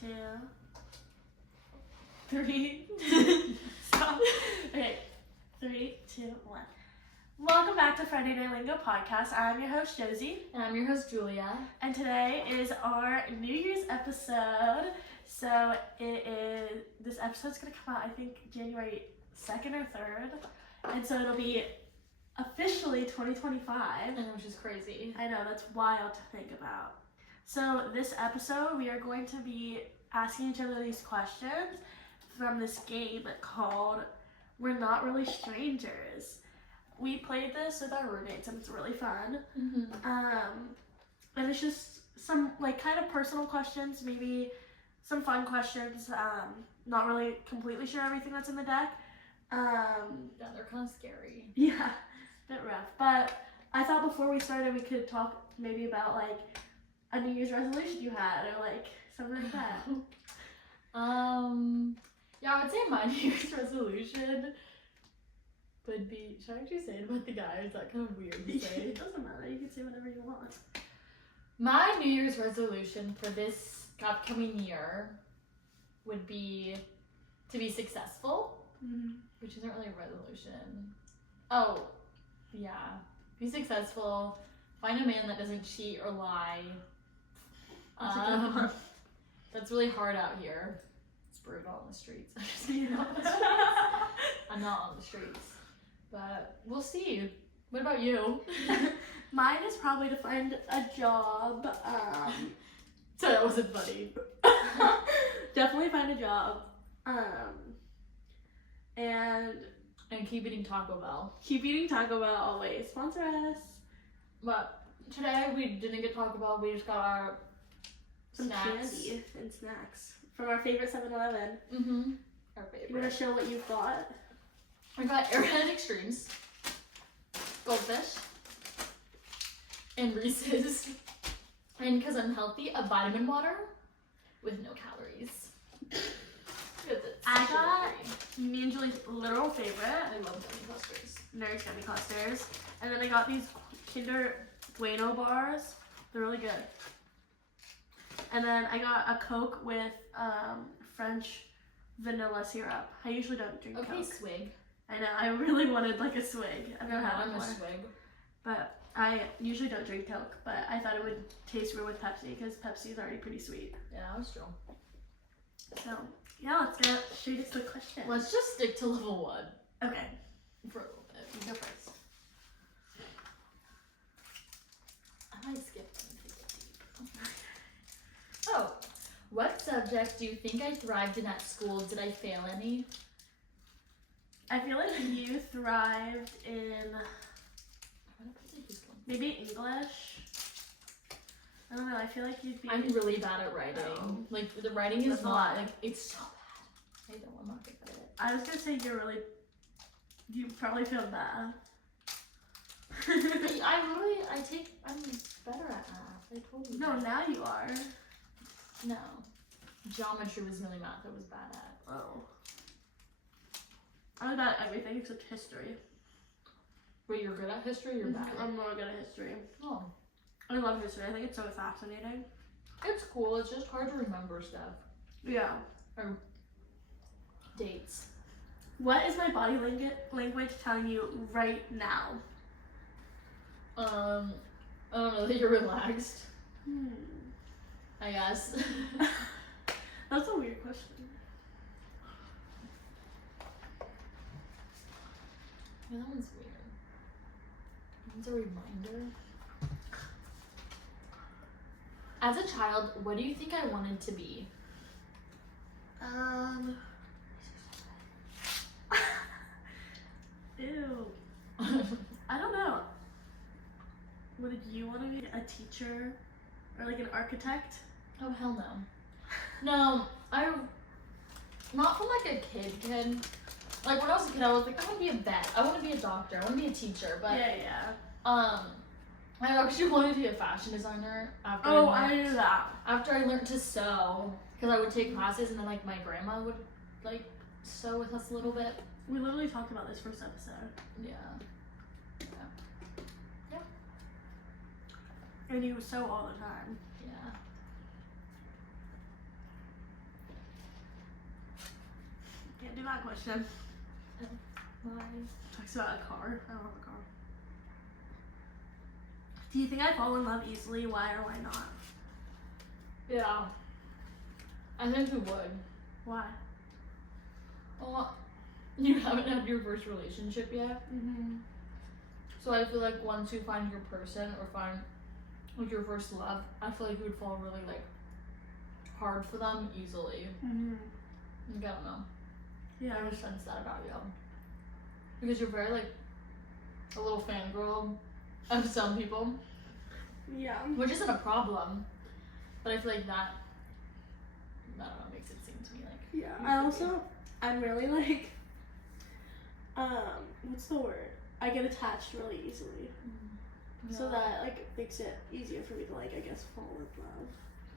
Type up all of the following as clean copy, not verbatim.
2, 3. Stop. Okay. 3, 2, 1. Welcome back to Friday Night Lingo podcast. I'm your host Josie. And I'm your host Julia. And today is our New Year's episode. So this episode's gonna come out I think January 2nd or 3rd. And so it'll be officially 2025. I know, which is crazy. I know, that's wild to think about. So this episode we are going to be asking each other these questions from this game called We're Not Really Strangers. We played this with our roommates and it's really fun. Mm-hmm. And it's just some like kind of personal questions, maybe some fun questions. Not really completely sure everything that's in the deck. Yeah, they're kind of scary. Yeah, a bit rough. But I thought before we started we could talk maybe about like a New Year's resolution you had or like something like that. Yeah, I would say my New Year's resolution would be, should I actually say it about the guy? Is that kind of weird to say? It doesn't matter, you can say whatever you want. My New Year's resolution for this upcoming year would be to be successful, which isn't really a resolution. Oh, yeah. Be successful, find a man that doesn't cheat or lie. That's a good one. That's really hard out here. It's brutal on the streets. I'm just kidding. I'm not on the streets. But we'll see. What about you? Mine is probably to find a job. So that wasn't funny. Definitely find a job. And keep eating Taco Bell. keep eating Taco Bell always. Sponsor us. But today we didn't get Taco Bell. We just got our Some snacks. candy and snacks from our favorite 7-Eleven. Mm-hmm. Our You favorite. want to show what you've got? I got Airhead Extremes, Goldfish, and Reese's. And because I'm healthy, a vitamin water with no calories. I got me and Julie's literal favorite. I love gummy clusters. Nerds gummy clusters. And then I got these Kinder Bueno bars. They're really good. And then I got a Coke with French vanilla syrup. I usually don't drink Okay, Coke. swig. I know, I really wanted like a swig. I've never had I'm one a before. swig. But I usually don't drink Coke, but I thought it would taste weird with Pepsi because Pepsi is already pretty sweet. Yeah, that was true. So, yeah, let's get straight into the question. Let's just stick to level 1 Okay, for a little bit. you go first. I might skip and take it deep. Oh, what subject do you think I thrived in at school? Did I fail any? I feel like you thrived in maybe English. I don't know, I feel like you'd be... I'm really bad at writing. Oh. Like, the writing is That's a not, lot. like, it's so bad. I'm not good at it. I was gonna say you probably feel bad. I'm better at math. I told you. No, that. now you are. No. Geometry was the only math I was bad at. Oh. I was bad at everything except history. Wait, you're good at history? You're bad. I'm more good at history. Oh. I love history. I think it's so fascinating. It's cool. It's just hard to remember stuff. Yeah. Or dates. What is my body language telling you right now? I don't know, that you're relaxed, I guess. That's a weird question. Yeah, that one's weird. It's a reminder. As a child, what do you think I wanted to be? Ew. I don't know. What did you want to be? A teacher? Or like an architect? Oh, hell no. No, not from like a kid. Like when I was a kid, I was like, I want to be a vet. I want to be a doctor. I want to be a teacher. But yeah. I actually wanted to be a fashion designer after. I knew that. After I learned to sew, because I would take classes and then like my grandma would like sew with us a little bit. We literally talked about this first episode. Yeah. And you sew all the time. Yeah. question. Why? Talks about a car. I don't have a car. Do you think I fall in love easily? Why or why not? Yeah. I think you would. Why? Well, you haven't had your first relationship yet. Mm-hmm. So I feel like once you find your person or find like your first love, I feel like you would fall really like hard for them easily. Mm-hmm. Like, I don't know. Yeah. I just sense that about you. Because you're very like a little fangirl of some people. Yeah. Which isn't a problem. But I feel like that, I don't know, makes it seem to me like. Yeah. I'm really like, what's the word? I get attached really easily. Yeah. So that like makes it easier for me to like, I guess, fall in love.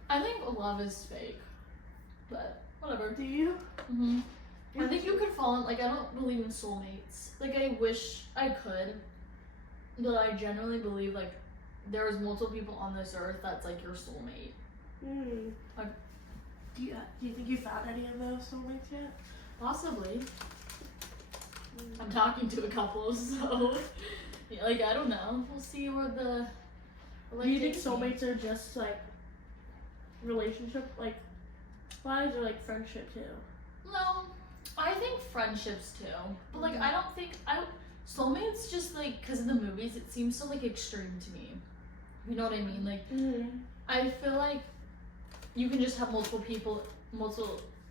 I think love is fake. But whatever. Do you? Mm-hmm. I think you could fall in, like, I don't believe in soulmates. Like, I wish I could. But I genuinely believe, like, there's multiple people on this earth that's, like, your soulmate. Mm. Like, Do you think you found any of those soulmates yet? possibly. I'm talking to a couple, so, yeah, like, I don't know. We'll see where the, like, Do you think soulmates are just, like, relationship, like, wise or, like, friendship, too? No, I think friendships, too. But, like, I don't think, soulmates just, like, because of the movies, it seems so, like, extreme to me. You know what I mean? Like, I feel like you can just have multiple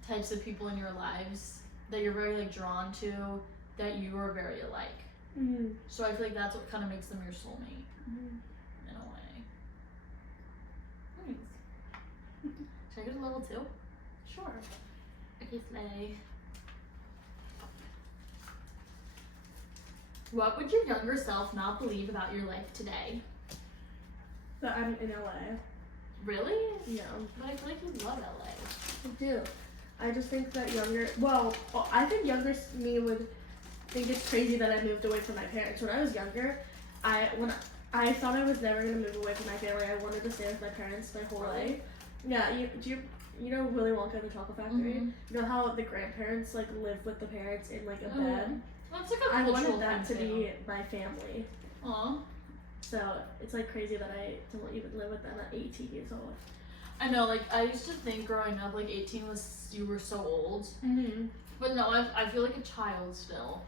types of people in your lives that you're very like drawn to, that you are very alike. So I feel like that's what kind of makes them your soulmate in a way. Nice. Should I go to level 2? Sure. Okay, slay. What would your younger self not believe about your life today? That I'm in LA. Really? Yeah. But I feel like you love LA. I do. I just think that I think younger me would think it's crazy that I moved away from my parents. When I was younger, I thought I was never gonna move away from my family. I wanted to stay with my parents my whole life. Yeah, you know Willy Wonka and the Chocolate Factory? Mm-hmm. You know how the grandparents like live with the parents in like a bed? That's like a I cultural wanted that to thing, be my family. Aw. So it's like crazy that I don't even live with them at 18 years old. I know, like, I used to think growing up, like, 18 was, you were so old. Mm-hmm. But no, I feel like a child still.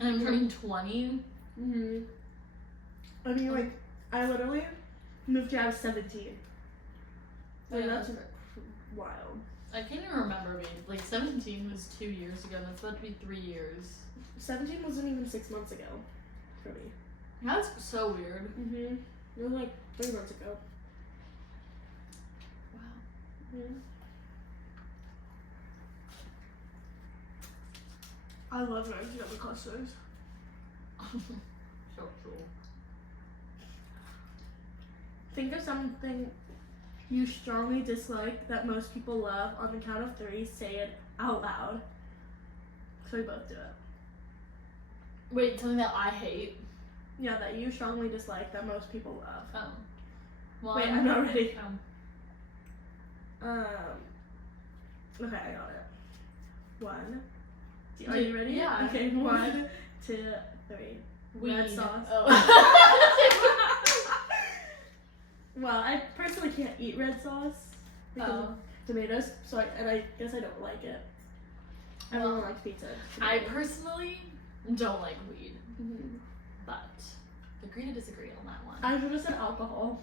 And I'm turning 20. Mm-hmm. I mean, like, I literally moved here, I was 17. Like, Yeah. that's wild. I can't even remember me. Like, 17 was 2 years ago, and that's about to be 3 years. 17 wasn't even 6 months ago for me. That's so weird. Mm-hmm. It was like 3 months ago. Wow. Mm-hmm. I love ranking up the clusters. So cool. Think of something you strongly dislike that most people love. On the count of 3, say it out loud. So we both do it. Wait, something that I hate? Yeah, that you strongly dislike that most people love. Oh. Well, Wait, I'm not ready. Um, Okay, I got it. 1. Are you ready? Yeah. Okay, 1, 2, 3. weed. Red sauce. Oh. Well, I personally can't eat red sauce because of tomatoes, so I guess I don't like it. Everyone likes pizza. I personally don't like weed, Mm-hmm. but agree to disagree on that one. I should have said alcohol.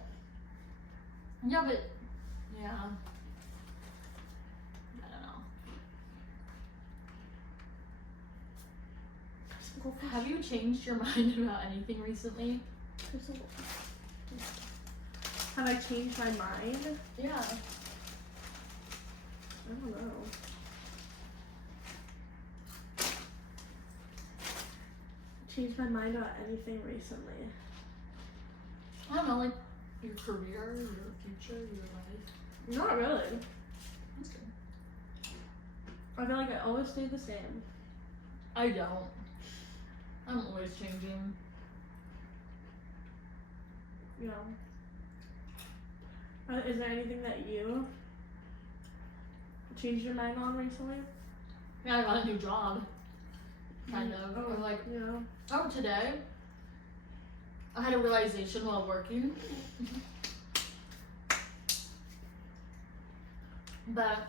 Yeah, but yeah, I don't know. Have you changed your mind about anything recently? Have I changed my mind? Yeah. I don't know. Changed my mind about anything recently? I don't know, like your career, your future, your life. Not really. That's good. I feel like I always stay the same. I don't. I'm always changing. Yeah. Is there anything that you changed your mind on recently? Yeah, I got a new job. kind of. Oh, Or like, yeah. oh, today I had a realization while working. But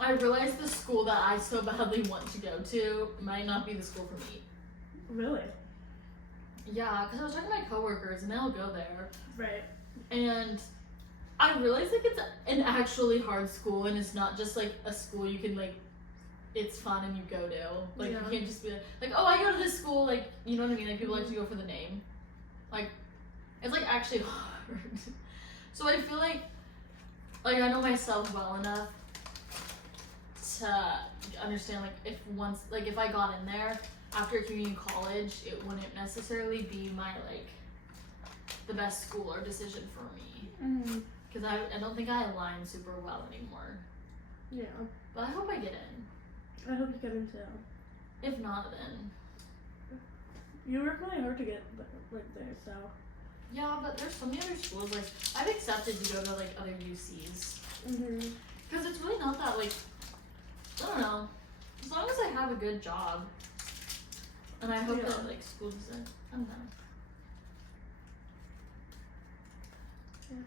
I realized the school that I so badly want to go to might not be the school for me. Really? Yeah, because I was talking to my coworkers and they all go there. Right. And I realized like it's an actually hard school and it's not just like a school you can like, it's fun and you go to. Like Yeah. you can't just be like, oh, I go to this school, like, you know what I mean? Like people like to go for the name. Like, it's like actually hard. So I feel like I know myself well enough to understand if I got in there after community college, it wouldn't necessarily be my like the best school or decision for me because I don't think I align super well anymore. Yeah. But I hope I get in. I hope you get into. If not, then You work really hard to get like there, so. yeah. But there's so many other schools. Like I've accepted to go to like other UCs because it's really not that like I don't know. As long as I have a good job. And I hope that like school doesn't. I don't know. Yeah.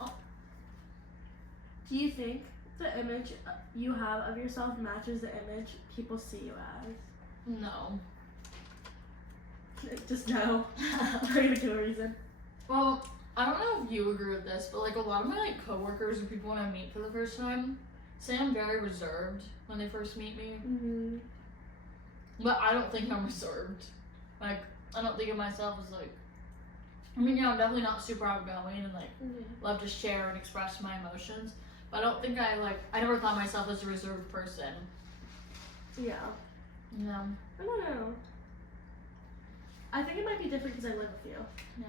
Oh. Do you think the image you have of yourself matches the image people see you as? No. Just no. Not gonna give a reason. Well, I don't know if you agree with this, but like a lot of my like coworkers or people when I meet for the first time say I'm very reserved when they first meet me. But I don't think I'm reserved. Like I don't think of myself as like. I mean, yeah, I'm definitely not super outgoing and like love to share and express my emotions. But I don't think I never thought myself as a reserved person. Yeah. No. I don't know. I think it might be different because I live with you. Yeah.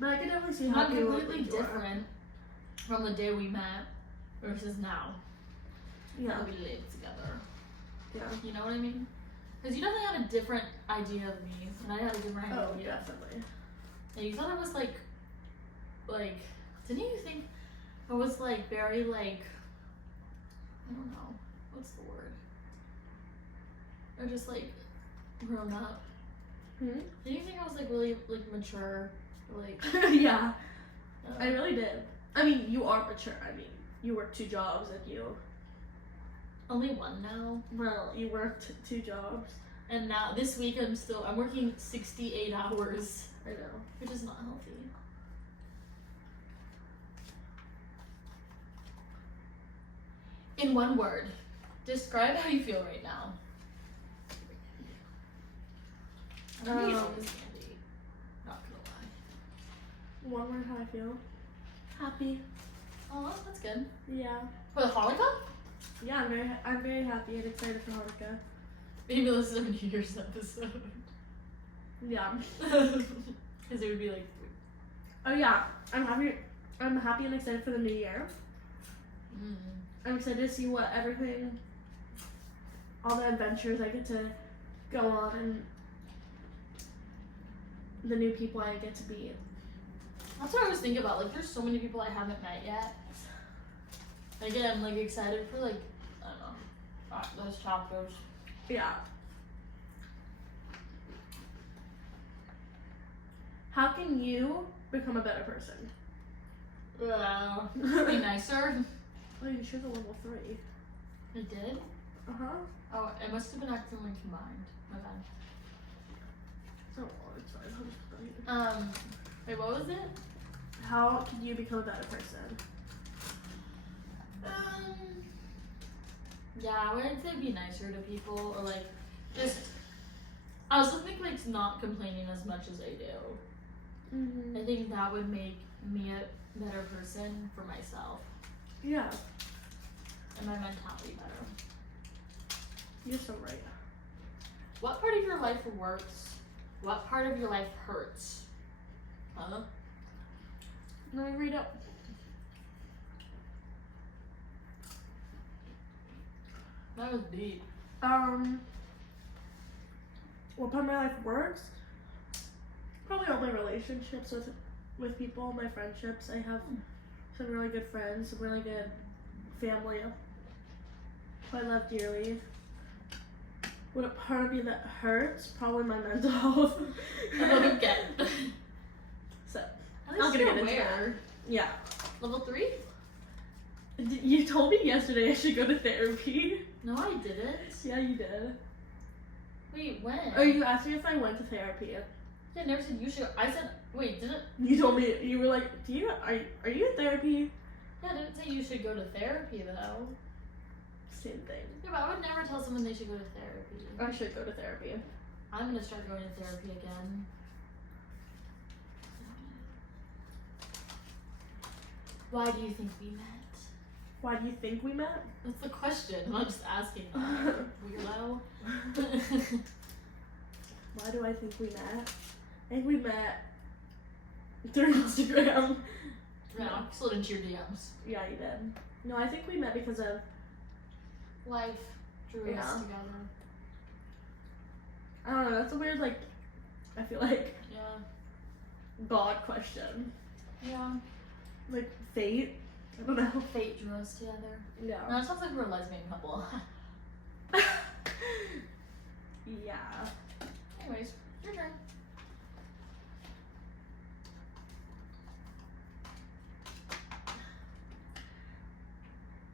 But I can definitely see Not how you completely different from the day we met versus now. Yeah. That we live together. Yeah. You know what I mean? Because you definitely had a different idea of me, and I had a different idea Oh, of you. definitely. And you thought I was like, didn't you think I was like very like, I don't know, what's the word? Or just like grown up. Did you think I was like really like mature? Or, like yeah. I really did. I mean, you are mature. I mean, you work 2 jobs and you. Only one now. Well, you worked 2 jobs. And now this week I'm working 68 hours. I know. Which is not healthy. In one word, describe how you feel right now. I think it's always candy. Not gonna lie. One word, how I feel. Happy. Oh, that's good. Yeah. For the Hanukkah? Yeah, I'm very happy and excited for Hanukkah. Maybe listen to New Year's episode. Yeah. Because it would be like. Oh yeah, I'm happy and excited for the new year. I'm excited to see what everything, all the adventures I get to go on and the new people I get to meet. That's what I was thinking about. Like, there's so many people I haven't met yet. Again, I'm like excited for like, I don't know, those chapters. Yeah. How can you become a better person? Be nicer. Oh, you chose a level 3. I did? Uh-huh. Oh, it must have been accidentally combined. My bad. Oh, well, it's fine. I'll just put that here. Wait, what was it? How can you become a better person? Yeah, I would say be nicer to people, or like, just, I also think like not complaining as much as I do. I think that would make me a better person for myself. Yeah. And my mentality better. You're so right. What part of your life works? What part of your life hurts? Huh? Let me read up. That was deep. What part of my life works? Probably all my relationships with people, my friendships. I have some really good friends, some really good family who I love dearly. What a part of me that hurts? Probably my mental health. Okay. So, At I'm least gonna you're get into aware. yeah. Level 3? You told me yesterday I should go to therapy. No, I didn't. Yeah, you did. Wait, when? Or you asked me if I went to therapy. I never said you should. I said, wait, didn't? You told me, you were like, are you in therapy? Yeah, I didn't say you should go to therapy though. Same thing. Yeah, but I would never tell someone they should go to therapy. I should go to therapy. I'm gonna start going to therapy again. Why do you think we met? Why do you think we met? That's the question. I'm not just asking that. Weirdo. Why do I think we met? I think we met through Instagram. No, slid into your DMs. Yeah, you did. No, I think we met because of Life drew us Yeah. together. I don't know, that's a weird, like, I feel like, Yeah. God question. Yeah. Like, fate? I don't know. Fate drew us together. No. No, it sounds like we're a lesbian couple. Yeah. Anyways, your turn.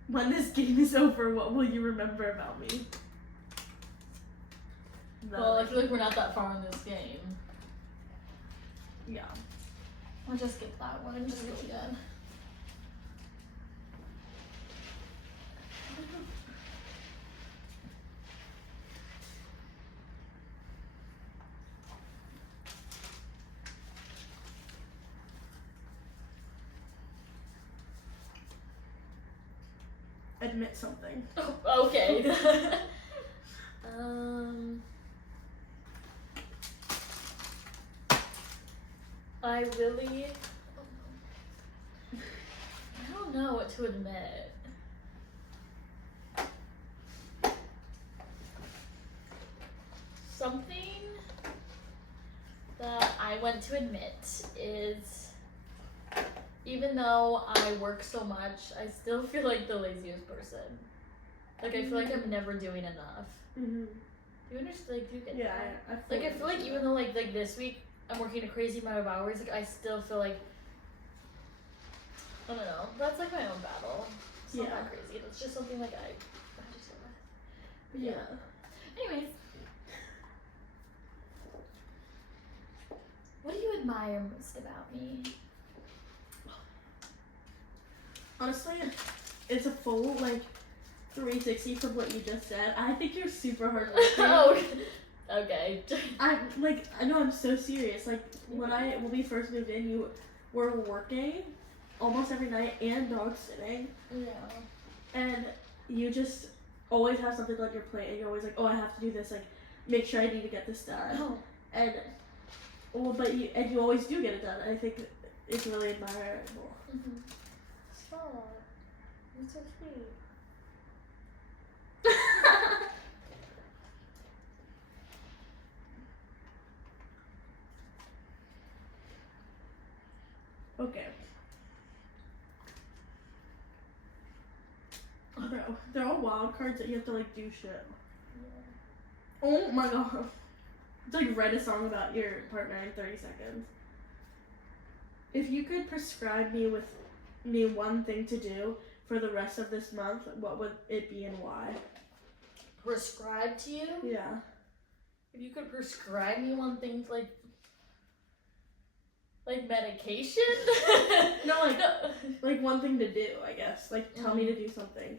When this game is over, what will you remember about me? Well, I feel like we're not that far in this game. Yeah. I'll just skip that one. Just go again. Admit something. Okay. I really. I don't know what to admit. Something that I want to admit is, even though I work so much, I still feel like the laziest person. Like, I feel like I'm never doing enough. Mm-hmm. Do you understand? Like, do you get Yeah, that? I Like, I feel like even though, like this week, I'm working a crazy amount of hours, like, I still feel like, I don't know, that's like my own battle. It's not Yeah. that crazy, it's just something like I just deal with. But Yeah. Anyways. What do you admire most about me? Honestly, it's a full, like, 360 from what you just said. I think you're super hardworking. Oh, okay. I'm, like, I know I'm so serious. Like, when we first moved in, you were working almost every night and dog sitting. Yeah. And you just always have something on your plate, and you're always like, oh, I have to do this, like, make sure I need to get this done. Oh. And, well, but you always do get it done. I think it's really admirable. Mm-hmm. Stop. You're so sweet. Okay. They're all wild cards that you have to, like, do shit. Yeah. Oh my god. It's like write a song about your partner in 30 seconds. If you could prescribe me one thing to do for the rest of this month, what would it be and why? Prescribe to you? Yeah. If you could prescribe me one thing, like medication? No, like one thing to do, I guess. Like tell me to do something.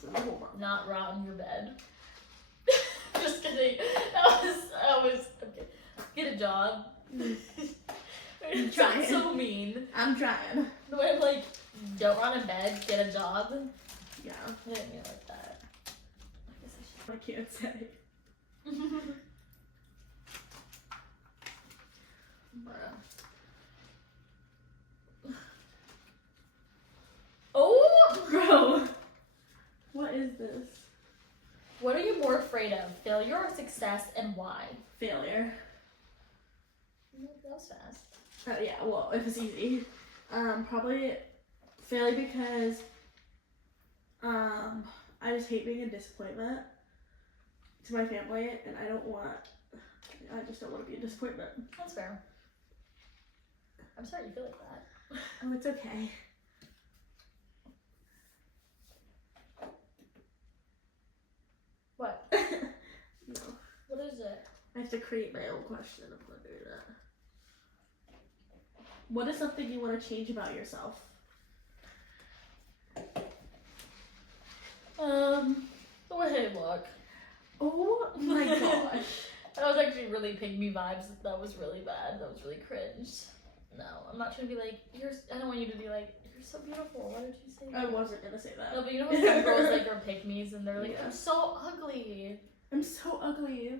So the whole month. Not rot in your bed. Just kidding. That was okay. Get a job. I'm It trying. sounds so mean. I'm trying. The way I'm like, don't rot in bed, get a job. Yeah. I didn't mean it like that. I guess I I can't say. should. Oh! Bro. What is this? What are you more afraid of, failure or success, and why? Failure. That was fast. Yeah, well, it was easy. Probably failure because I just hate being a disappointment to my family, and I just don't want to be a disappointment. That's fair. I'm sorry you feel like that. Oh, it's okay. What? No. What is it? I have to create my own question. I'm gonna do that. What is something you want to change about yourself? The way I look. Oh my gosh. That was actually really pick me vibes. That was really bad. That was really cringe. No, I'm not trying to be like, I don't want you to be like, you're so beautiful. Why did you say that? I wasn't gonna say that. No, but you know when some girls like are pick me's and they're like, Yeah. I'm so ugly. I'm so ugly.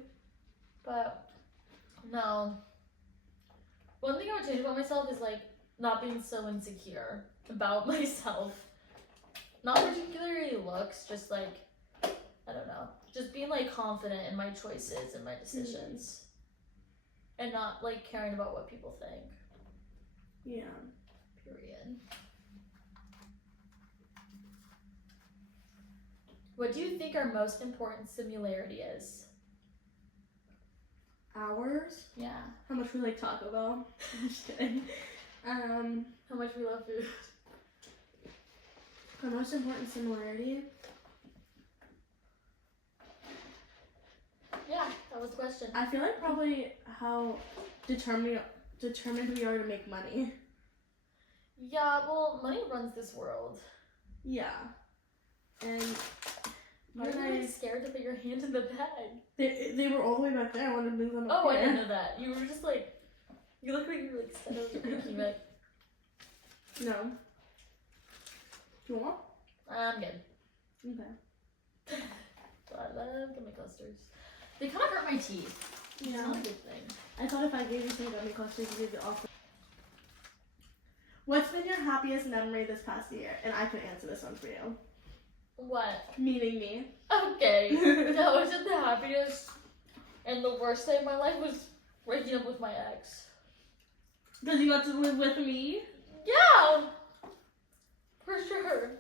But no. One thing I would change about myself is like not being so insecure about myself. Not particularly looks, just like, I don't know. Just being like confident in my choices and my decisions. And not like caring about what people think. Yeah. Period. What do you think our most important similarity is? Hours? Yeah. How much we like Taco Bell? I'm just kidding. How much we love food. Our most important similarity? Yeah, that was the question. I feel like probably how determined we are to make money. Yeah, well, money runs this world. Yeah. And Why are you really scared to put your hand in the bag? they were all the way back there. I wanted to move them up Oh, I here. didn't know that. You were just like, you look like you were like steadily thinking, like, No. Do you want? I'm good. Okay. I love gummy clusters. They kind of hurt my teeth. It's Yeah. not a good thing. I thought if I gave you some gummy clusters, you'd be awful. What's been your happiest memory this past year? And I can answer this one for you. What? Meeting me. Okay. No, I said the happiest and the worst day of my life was breaking up with my ex. Because you got to live with me? Yeah! For sure.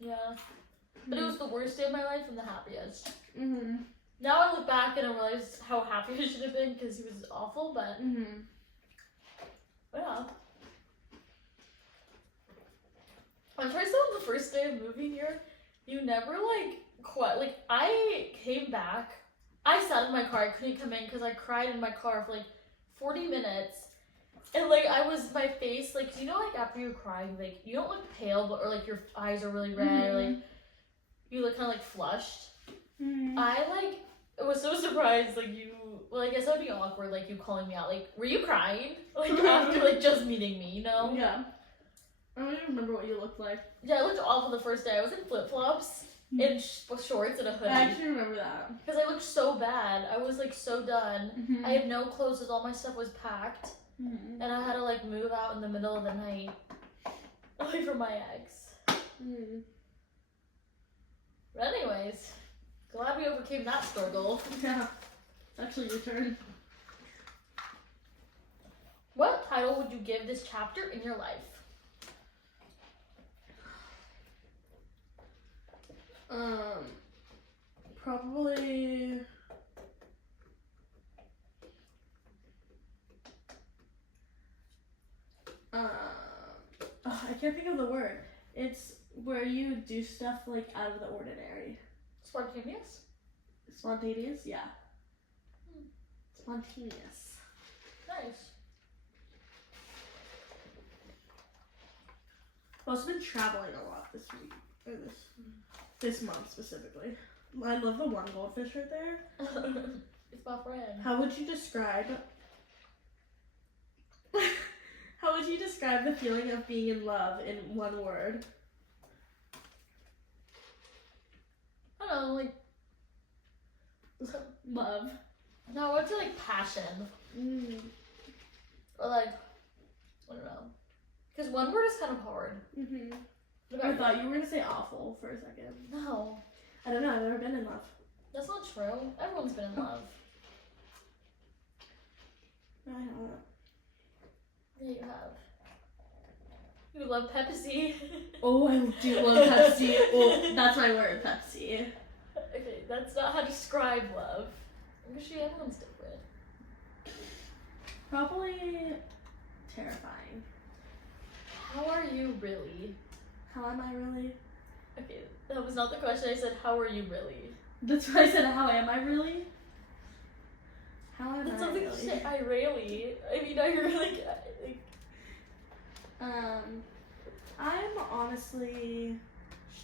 Yeah. But it was the worst day of my life and the happiest. Mm-hmm. Now I look back and I realize how happy I should have been because he was awful, but Mm-hmm. yeah. I'm trying to say on the first day of moving here, you never I came back, I sat in my car, I couldn't come in because I cried in my car for like 40 minutes. And like my face, like, you know, like after you're crying, like you don't look pale, but or like your eyes are really red, Mm-hmm. like you look kind of like flushed. Mm-hmm. I was so surprised, like I guess that would be awkward, like you calling me out, like, were you crying? Like after like just meeting me, you know? Yeah. I don't even remember what you looked like. Yeah, I looked awful the first day. I was in flip flops and shorts and a hoodie. I actually remember that. Because I looked so bad. I was like so done. Mm-hmm. I had no clothes because all my stuff was packed. Mm-hmm. And I had to like move out in the middle of the night away from my ex. Mm-hmm. But anyways, glad we overcame that struggle. Yeah. It's actually your turn. What title would you give this chapter in your life? Probably. I can't think of the word. It's where you do stuff like out of the ordinary. Spontaneous? Spontaneous? Yeah. Spontaneous. Nice. I've also been traveling a lot this week. Or this month specifically. I love the one goldfish right there. It's my friend. How would you describe the feeling of being in love in one word? I don't know, like, Love. no, I would say like passion. Or like, I don't know. Because one word is kind of hard. Mm-hmm. What I about thought you were gonna say awful for a second. you? No, I don't know. I've never been in love. that's not true. Everyone's been in love. I don't know. Yeah, you have. You love Pepsi. Oh, I do love Pepsi. Well, that's my word, Pepsi. Okay, that's not how to describe love. Actually, everyone's different. Probably terrifying. How are you really? How am I really? Okay, that was not the question. I said, how are you really? That's what I said. How am I really? How am That's I something really? shit. I really. I mean, I really. Like, I'm honestly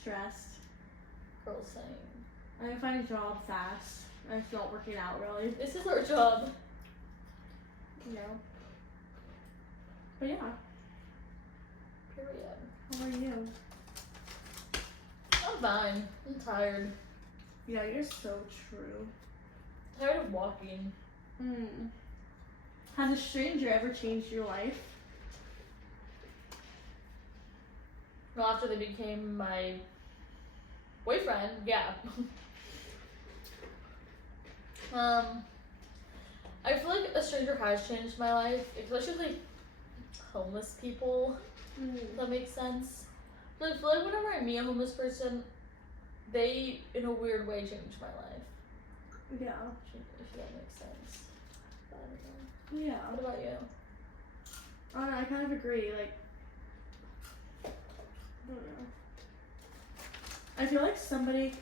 stressed. girl saying. I can find a job fast. It's not working out really. This is our job. Yeah. But yeah. Period. How are you? I'm fine. I'm tired. Yeah, you're so true. Tired of walking. Has a stranger ever changed your life? Well, after they became my boyfriend, yeah. I feel like a stranger has changed my life, especially like homeless people. If that makes sense. But I feel like whenever I meet a homeless person, they, in a weird way, change my life. Yeah. If that makes sense. But I don't know. Yeah. What about you? I kind of agree. Like, I don't know. I feel like somebody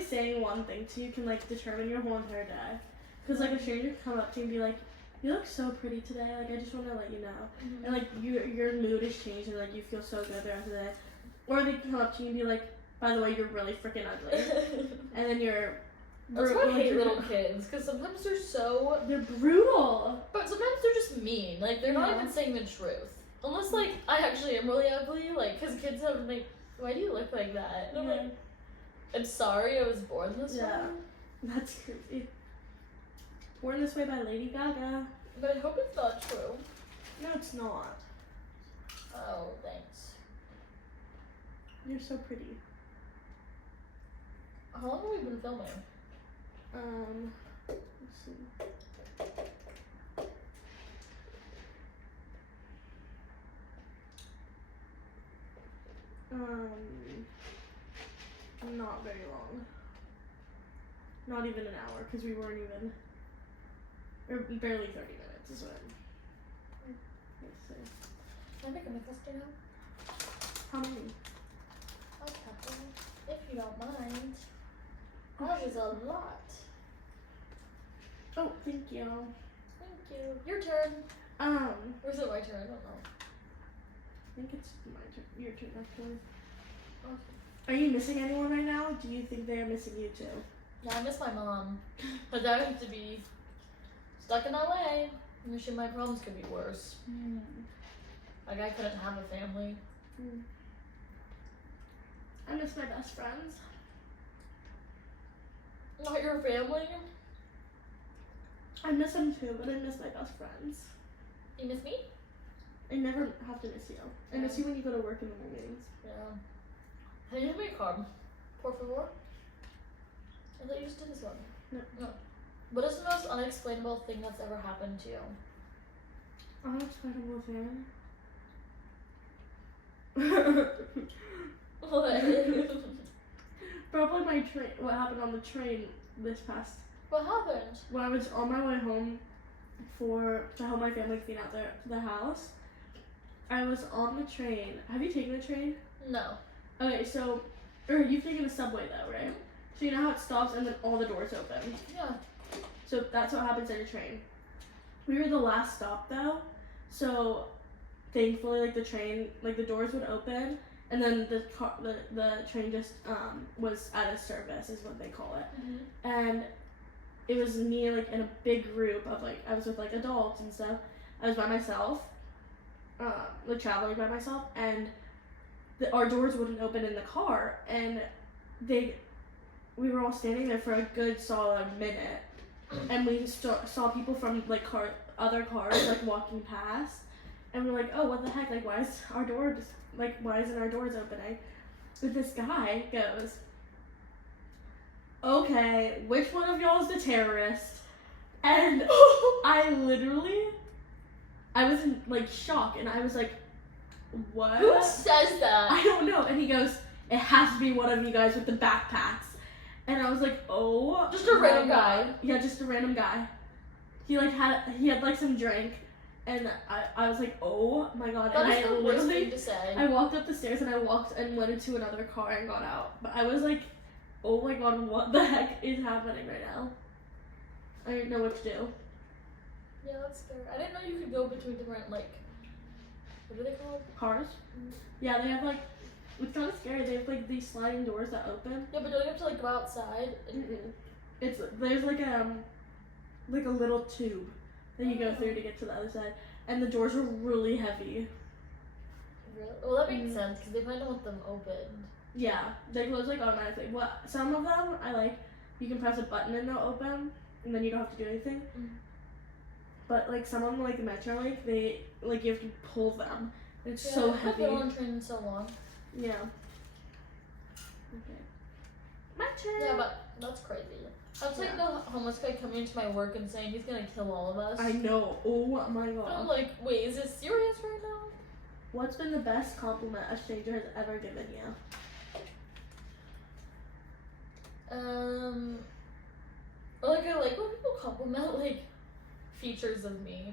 saying one thing to you can like determine your whole entire day. Cause like a stranger can come up to you and be like, "You look so pretty today. Like I just want to let you know." And like your mood is changed and like you feel so good the rest of the day. Or they can come up to you and be like, "By the way, you're really freaking ugly." And then you're. That's why I hate little kids, because sometimes they're brutal. But sometimes they're just mean. Like, they're not even saying the truth. Unless, like, I actually am really ugly, like, because kids have, like, why do you look like that? And I'm like, I'm sorry I was born this way. That's creepy. Born This Way by Lady Gaga. But I hope it's not true. No, it's not. Oh, thanks. You're so pretty. How long have we been filming? Let's see. Not very long. Not even an hour, because we weren't even, or barely 30 minutes is what. Let's see. Can I make a custard now? How many? A couple, if you don't mind. That was a lot. Oh, thank you. Thank you. Your turn. Or is it my turn? I don't know. I think it's my turn. Your turn, actually. Okay. Are you missing anyone right now? Do you think they are missing you too? Yeah, I miss my mom. But I have to be stuck in LA. I'm sure my problems could be worse. Like, I couldn't have a family. I miss my best friends. Not your family? I miss them too, but I miss my best friends. You miss me? I never have to miss you. I miss you when you go to work in the mornings. Yeah. Can you hand me a card? Por favor? I thought you just did this one. No. What is the most unexplainable thing that's ever happened to you? Unexplainable thing? What? Probably my train. What happened on the train this past. What happened? When I was on my way home to help my family clean out the house, I was on the train. Have you taken the train? No. Okay, or you've taken the subway though, right? So you know how it stops and then all the doors open? Yeah. So that's what happens in a train. We were the last stop though, so thankfully like the train, like the doors would open and then the train just was at a service is what they call it. And it was me like in a big group of like, I was with like adults and stuff. I was by myself, like traveling by myself, and our doors wouldn't open in the car, and we were all standing there for a good solid minute, and we saw people from like other cars like walking past, and we're like, oh, what the heck, like why isn't our doors opening? But this guy goes, okay, which one of y'all is the terrorist? And I was in like shock, and I was like, what? Who says that? I don't know. And he goes, it has to be one of you guys with the backpacks. And I was like, oh. Just a random guy. Yeah, just a random guy. He had like some drink. And I was like, oh my god. That and is I the worst literally, thing to say. I walked up the stairs and I walked and went into another car and got out. But I was like, oh my god, what the heck is happening right now? I didn't know what to do. Yeah, that's scary. I didn't know you could go between different, like, what are they called? Cars? Yeah, they have like, it's kind of scary. They have like these sliding doors that open. Yeah, but don't you have to like go outside? There's like a little tube that you go through to get to the other side, and the doors are really heavy. Really? Well, that makes sense because they probably don't want them opened. Yeah, they close like automatically. Some of them I like, you can press a button and they'll open, and then you don't have to do anything. But like some of them, like the Metrolink, they like you have to pull them. It's so heavy. I've been on train in so long. Yeah. Okay. My turn. Yeah, but that's crazy. I was like the homeless guy coming into my work and saying he's gonna kill all of us. I know. Oh my god. And I'm like, wait, is this serious right now? What's been the best compliment a stranger has ever given you? Or like I like when people compliment like features of me,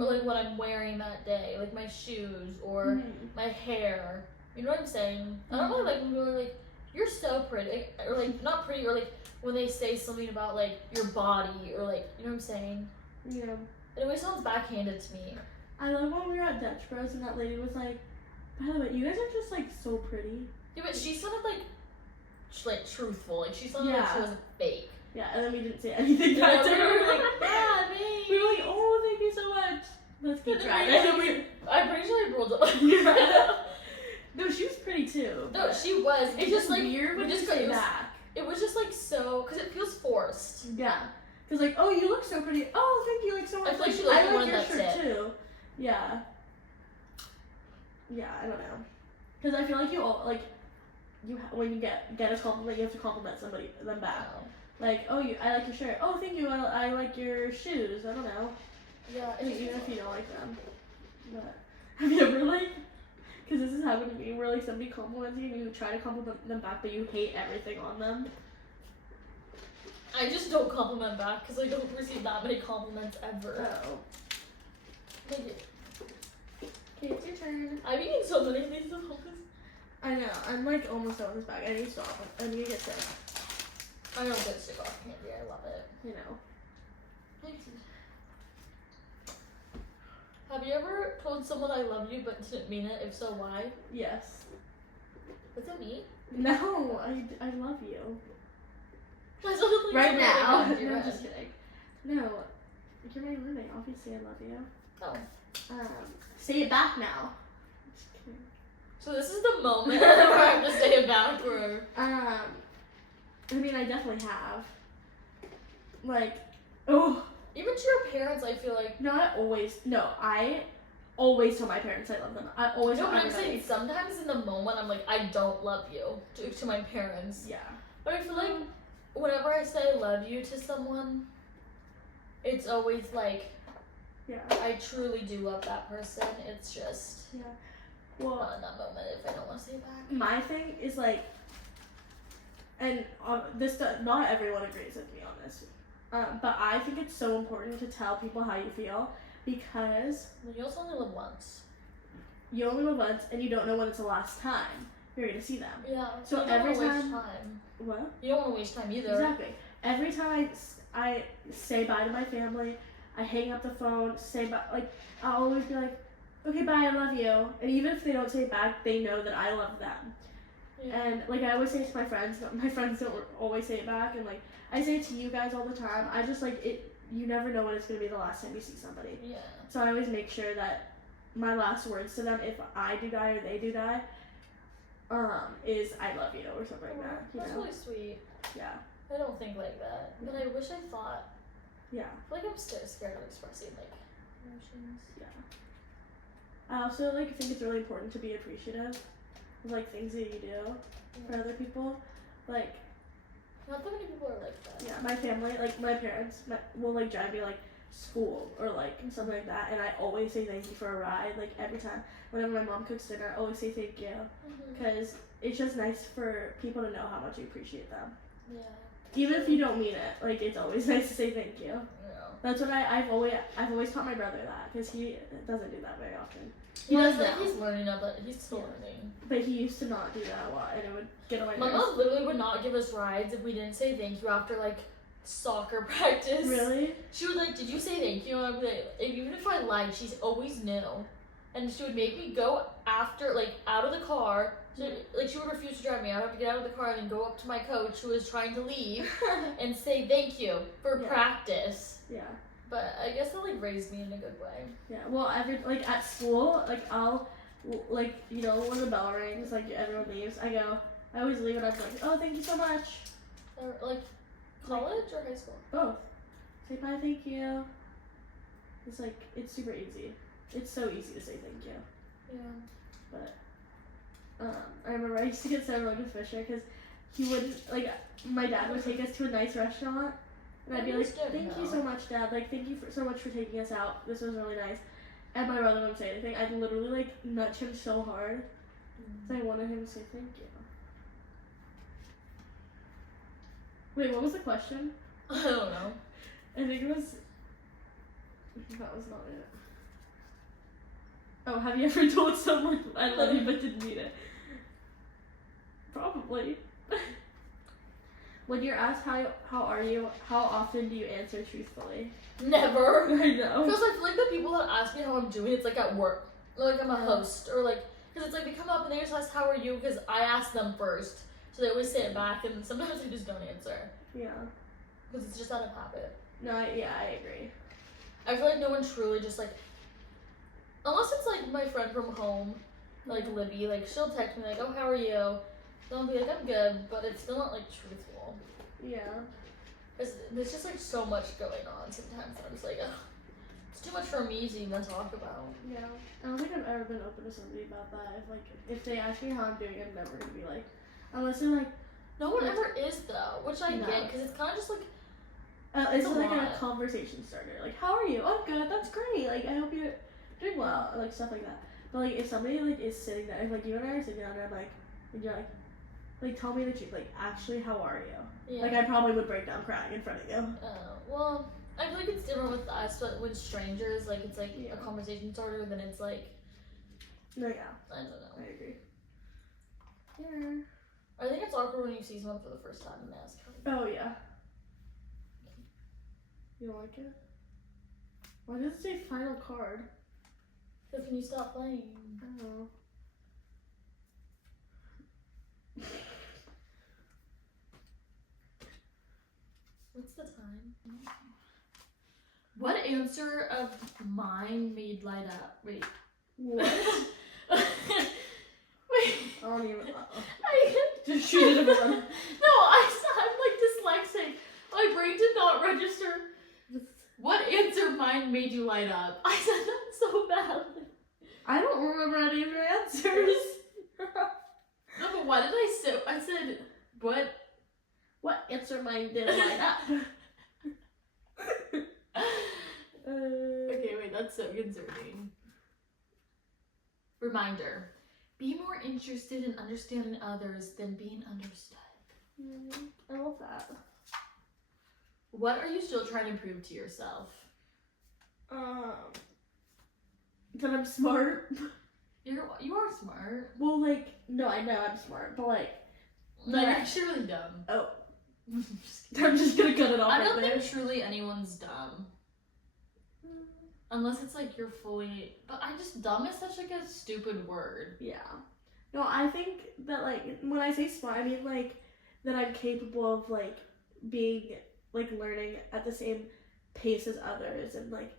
or like what I'm wearing that day, like my shoes or my hair. You know what I'm saying? I don't really like when people are like, "You're so pretty," or like not pretty, or like when they say something about like your body, or like you know what I'm saying? Yeah. It always sounds backhanded to me. I love when we were at Dutch Bros and that lady was like, "By the way, you guys are just like so pretty." Yeah, but she sounded like truthful. Like she sounded like she wasn't fake. Yeah, and then we didn't say anything back to her. We were like, yeah, thanks. We were like, oh, thank you so much. Let's keep trying. I'm pretty sure I rolled up. No, she was pretty too. No, she was. It's just like weird when you say back. It was just like so, because it feels forced. Yeah. Because like, oh, you look so pretty. Oh, thank you, like so much. I feel like she liked the one your that shirt said. too. Yeah. Yeah, I don't know. Because I feel like you all like, when you get a compliment, you have to compliment them back. Oh. Like, oh, I like your shirt. Oh, thank you. I like your shoes. I don't know. Yeah. Even if you don't like them. But have you ever like? Because this has happened to me where like somebody compliments you and you try to compliment them back, but you hate everything on them. I just don't compliment back because I don't receive that many compliments ever. Oh. Like, Okay, it's your turn. I've eaten so many of these apples. I know. I'm like almost done with this bag. I need to stop. I need to get sick. I don't get sick off candy. I love it. You know. Have you ever told someone I love you but didn't mean it? If so, why? Yes. Was it me? No, I love you. I sounded like Right now. Like No, I'm just kidding. No, you're my roommate. Obviously, I love you. Oh. Say it back now. Just kidding. So this is the moment where I have to say it back, or I mean, I definitely have. Like, oh. even to your parents, I feel like. Not always. No, I always tell my parents I love them. I always No, tell but I'm everybody. saying sometimes in the moment I'm like, I don't love you to my parents. Yeah. But I feel like whenever I say I love you to someone, it's always like, yeah, I truly do love that person. It's just well, not in that moment if I don't want to say it back. my thing is like, and not everyone agrees with me on this, but I think it's so important to tell people how you feel because You also only live once. you only live once and you don't know when it's the last time you're gonna see them. Yeah. So you don't every wanna waste time, time. what? You don't want to waste time either. Exactly. Every time I say bye to my family, I hang up the phone, say bye. Like I'll always be like, okay, bye, I love you. And even if they don't say it back, they know that I love them. Yeah. And like I always say it to my friends, but my friends don't always say it back. And like I say it to you guys all the time. I just like it. You never know when it's gonna be the last time you see somebody. Yeah. So I always make sure that my last words to them, if I do die or they do die, is I love you or something like that. You That's know? really sweet. Yeah. I don't think like that, but I wish I thought. Yeah. I feel like I'm still scared of expressing like emotions. Yeah. I also like think it's really important to be appreciative of like things that you do for other people. Like Not that many people are like that. yeah, my family, like my parents, will like drive me like school or like something like that, and I always say thank you for a ride. Like every time, whenever my mom cooks dinner, I always say thank you, because it's just nice for people to know how much you appreciate them. Yeah. Even if you don't mean it, like it's always nice to say thank you. Yeah. That's what I've always taught my brother that, because he doesn't do that very often. He does now. He's learning now, but he's still learning. But he used to not do that a lot, and it would get on my My nerves. mom literally would not give us rides if we didn't say thank you after like soccer practice. Really? She would like, did you say thank you? And I'd be like, even if I lied, she always knew. And she would make me go after, like, out of the car. So, like, she would refuse to drive me. I'd have to get out of the car and then go up to my coach who was trying to leave and say thank you for practice. Yeah. But I guess that, like, raised me in a good way. Yeah, well, like, at school, like, I'll, like, you know, when the bell rings, like, everyone leaves, I always leave and I'm like, oh, thank you so much. Or, like, college or high school? Both. Say bye, thank you. It's, like, it's super easy. It's so easy to say thank you. Yeah. But, I remember I used to get so annoyed with Fisher because he wouldn't, like, my dad would take us to a nice restaurant, and I'd be like, thank you so much, Dad. Like, thank you so much for taking us out. This was really nice. And my brother wouldn't say anything. I'd literally, like, nudge him so hard. So I wanted him to say thank you. Wait, what was the question? I don't know. I think it was... That was not it. Oh, have you ever told someone I love you but didn't mean it? Probably. When you're asked how are you, how often do you answer truthfully? Never. I know. Because I feel like the people that ask me how I'm doing, it's like at work. Or like I'm a host. Or like, because it's like they come up and they just ask how are you because I ask them first. So they always say it back and sometimes I just don't answer. Yeah. Because it's just out of habit. No, I agree. I feel like no one truly just like, unless it's like my friend from home, like Libby, like she'll text me like, oh, how are you? So I'll be like, I'm good, but it's still not like truthful. Yeah. Because there's just like so much going on sometimes. I'm just like, ugh, it's too much for me to even talk about. Yeah. I don't think I've ever been open to somebody about that. If they ask me how I'm doing, I'm never gonna be like, unless they're like, no one ever is though, which I get because it's kind of just like. It's like a conversation starter. Like, how are you? Oh, I'm good. That's great. Like, I hope you're doing well. Like, stuff like that. But, like, if somebody, like, is sitting there, if, like, you and I are sitting down there, like, and you're like, tell me the truth. Like, actually, how are you? Yeah. Like, I probably would break down crying in front of you. Well, I feel like it's different with us, but with strangers, like, it's, like, a conversation starter, then it's, like... No, yeah. I don't know. I agree. Yeah. I think it's awkward when you see someone for the first time and ask how. Oh, yeah. You don't like it? Why does it say final card? Because when you stop playing. I don't know. What's the time? What answer of mine made light up? Wait. What? Wait. I don't even. I just shoot it everyone. No, I'm like dyslexic. My brain did not register. What answer of mine made you light up? I said that so badly. I don't remember any of your answers. No, but why did I say? I said what? What answer of mine did light up? Okay, wait, that's so concerning. Reminder. Be more interested in understanding others than being understood. I love that. What are you still trying to prove to yourself? That I'm smart. You are smart. Well, like, no, I know I'm smart, but like you're actually really dumb. Oh. I'm just gonna cut it off. I don't think truly anyone's dumb. Unless it's like you're fully, but dumb is such like a stupid word. Yeah. No, I think that like when I say smart, I mean like that I'm capable of like being like learning at the same pace as others and like.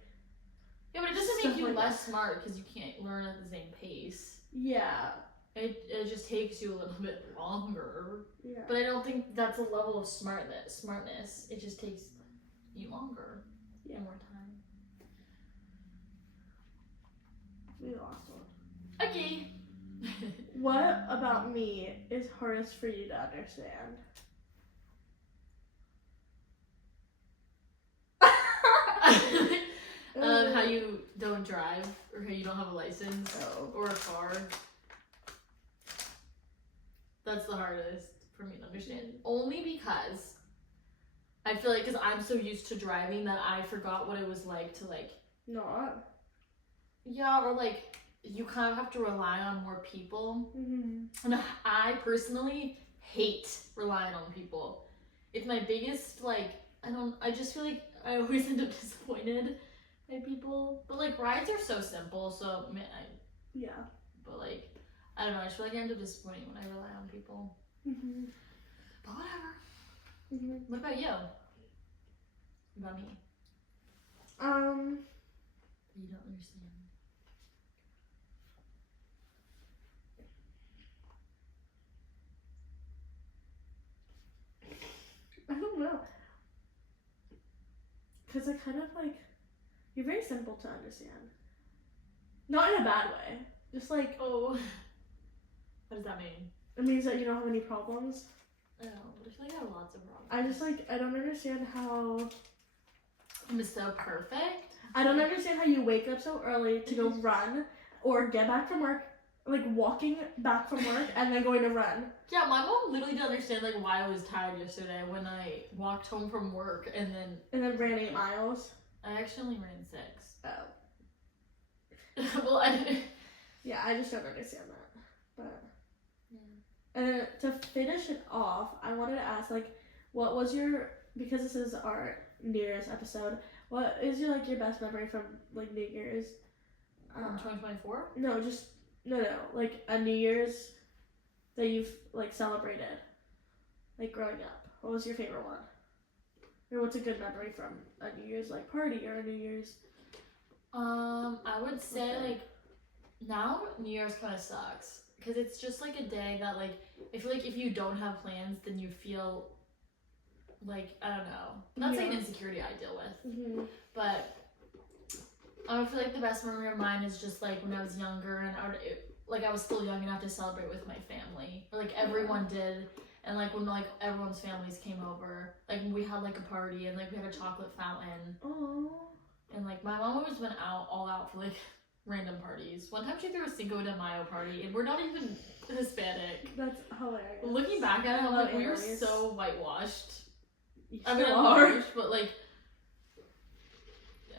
Yeah, but it doesn't make you less smart because you can't learn at the same pace. Yeah. It just takes you a little bit longer. Yeah. But I don't think that's a level of smartness. It just takes you longer. Yeah. More time. We lost one. Okay. What about me is hardest for you to understand? you don't drive or how you don't have a license or a car. That's the hardest for me to understand. Only because I feel like because I'm so used to driving that I forgot what it was like to like not. Yeah, or like you kind of have to rely on more people. Mm-hmm. And I personally hate relying on people. It's my biggest like I just feel like I always end up disappointed by people. But like rides are so simple, so man, yeah. But like I don't know, I just feel like I end up disappointing when I rely on people. Mm-hmm. But whatever. Mm-hmm. What about you? What about me? You don't understand. I don't know. Because I kind of like, you're very simple to understand. Not in a bad way. Just like, Oh. What does that mean? It means that you don't have any problems. I don't know, but I feel like I have lots of problems. I just like, I don't understand how... I'm so perfect. I don't understand how you wake up so early to go run or get back from work, like walking back from work and then going to run. Yeah, my mom literally didn't understand like why I was tired yesterday when I walked home from work and then ran 8 miles. I actually only ran 6. Oh. Well, I didn't. Yeah, I just don't understand that. But Yeah. and then to finish it off, I wanted to ask like, what was your, because this is our New Year's episode, what is your like your best memory from like New Year's? 2024? No, just no, like a New Year's that you've like celebrated, like growing up. What was your favorite one? Or what's a good memory from a New Year's like party or a New Year's? I would say like now New Year's kind of sucks because it's just like a day that like I feel like if you don't have plans, then you feel like I don't know. That's like an insecurity I deal with, but I feel like the best memory of mine is just like when I was younger and I was still young enough to celebrate with my family, or like everyone did, and like when like everyone's families came over, like we had like a party and like we had a chocolate fountain. Oh. And like my mom always went all out for like random parties. One time she threw a Cinco de Mayo party, and we're not even Hispanic. That's hilarious. Looking back at it, I'm like, we were hilarious. so whitewashed. You I mean, still I'm are. harsh, but like, yeah.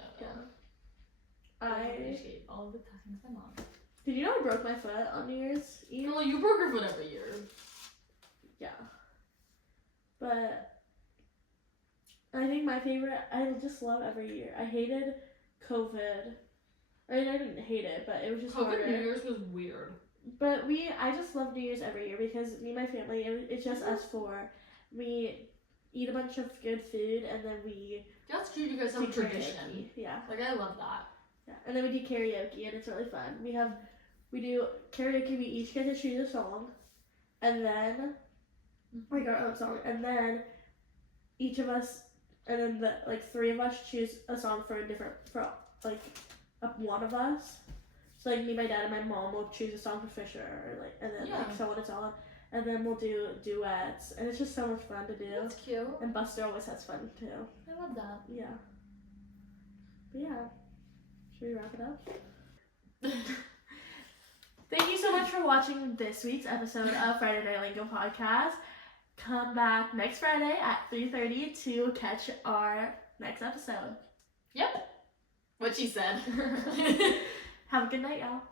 I appreciate all of the times my mom. Did you know I broke my foot on New Year's Eve? Well, you broke your foot every year. Yeah. But I think my favorite, I just love every year. I hated COVID. I mean, I didn't hate it, but it was just COVID harder. New Year's was weird. But I just love New Year's every year because me and my family, it's just us 4. We eat a bunch of good food and then we That's cute. You guys have a do tradition. karaoke. Yeah. Like I love that. Yeah. And then we do karaoke and it's really fun. We do karaoke. We each get to choose a song, and then like our own song, and then each of us, and then the like 3 of us choose a song for one of us. So like me, my dad, and my mom will choose a song for Fisher, or like, and then like so on and so on, and then we'll do duets, and it's just so much fun to do. That's cute. And Buster always has fun too. I love that. Yeah. But yeah, should we wrap it up? Thank you so much for watching this week's episode of Friday Night Lingo Podcast. Come back next Friday at 3:30 to catch our next episode. Yep. What she said. Have a good night, y'all.